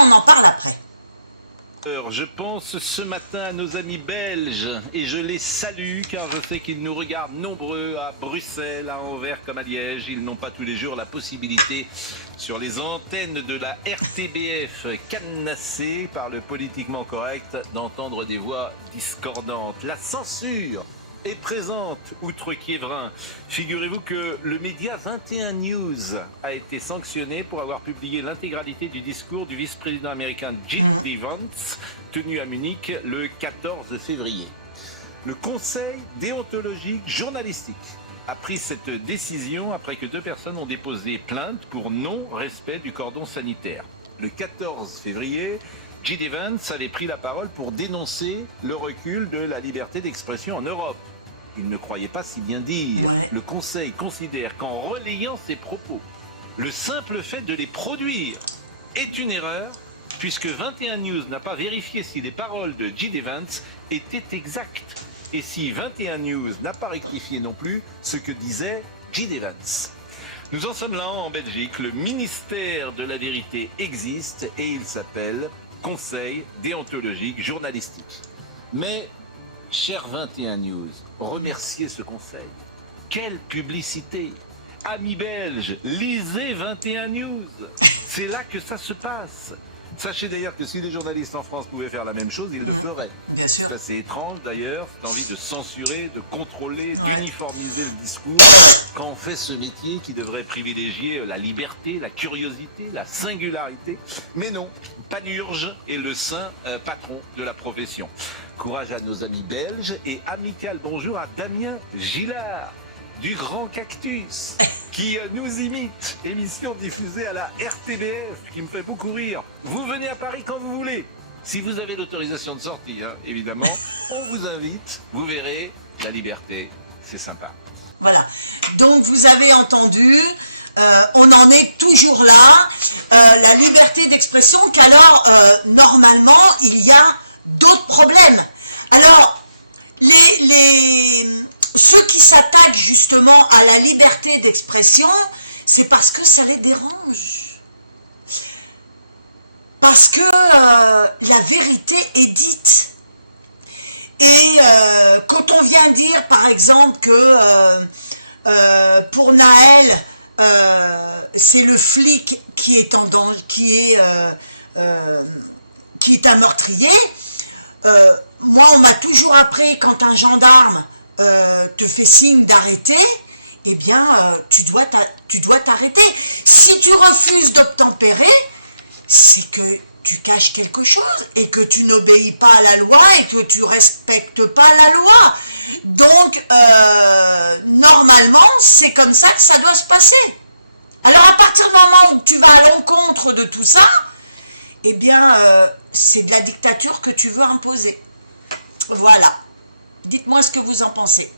on en parle après. Je pense ce matin à nos amis belges et je les salue car je sais qu'ils nous regardent nombreux à Bruxelles, à Anvers comme à Liège. Ils n'ont pas tous les jours la possibilité sur les antennes de la RTBF cadenassée par le politiquement correct d'entendre des voix discordantes. La censure est présente outre Kievrin. Figurez-vous que le média 21 News a été sanctionné pour avoir publié l'intégralité du discours du vice-président américain J.D. Vance tenu à Munich le 14 février. Le Conseil déontologique journalistique a pris cette décision après que 2 personnes ont déposé plainte pour non-respect du cordon sanitaire. Le 14 février, J.D. Vance avait pris la parole pour dénoncer le recul de la liberté d'expression en Europe. Il ne croyait pas si bien dire. Ouais. Le Conseil considère qu'en relayant ces propos, le simple fait de les produire est une erreur, puisque 21 News n'a pas vérifié si les paroles de J.D. Vance étaient exactes, et si 21 News n'a pas rectifié non plus ce que disait J.D. Vance. Nous en sommes là en Belgique, le ministère de la vérité existe et il s'appelle Conseil déontologique journalistique. Mais, cher 21 News, remerciez ce conseil. Quelle publicité! Amis belges, lisez 21 News. C'est là que ça se passe. Sachez d'ailleurs que si les journalistes en France pouvaient faire la même chose, ils le feraient. Bien sûr. C'est assez étrange d'ailleurs, cette envie de censurer, de contrôler, d'uniformiser le discours, quand on fait ce métier qui devrait privilégier la liberté, la curiosité, la singularité. Mais non, Panurge est le saint patron de la profession. Courage à nos amis belges et amical bonjour à Damien Gillard du Grand Cactus qui nous imite, émission diffusée à la RTBF qui me fait beaucoup rire. Vous venez à Paris quand vous voulez, si vous avez l'autorisation de sortie, hein, évidemment. On vous invite, vous verrez, la liberté, c'est sympa. Voilà. Donc vous avez entendu, on en est toujours là. La liberté d'expression, qu'alors, normalement, il y a d'autres problèmes. Alors, ceux qui s'attaquent justement à la liberté d'expression, c'est parce que ça les dérange. Parce que la vérité est dite. Et quand on vient dire, par exemple, que pour Naël, c'est le flic qui est en danger, qui est un meurtrier, moi, on m'a toujours appris, quand un gendarme te fait signe d'arrêter, eh bien, tu dois t'arrêter. Si tu refuses d'obtempérer, c'est que tu caches quelque chose et que tu n'obéis pas à la loi et que tu respectes pas la loi. Donc, normalement, c'est comme ça que ça doit se passer. Alors, à partir du moment où tu vas à l'encontre de tout ça, eh bien, c'est de la dictature que tu veux imposer. Voilà. Dites-moi ce que vous en pensez.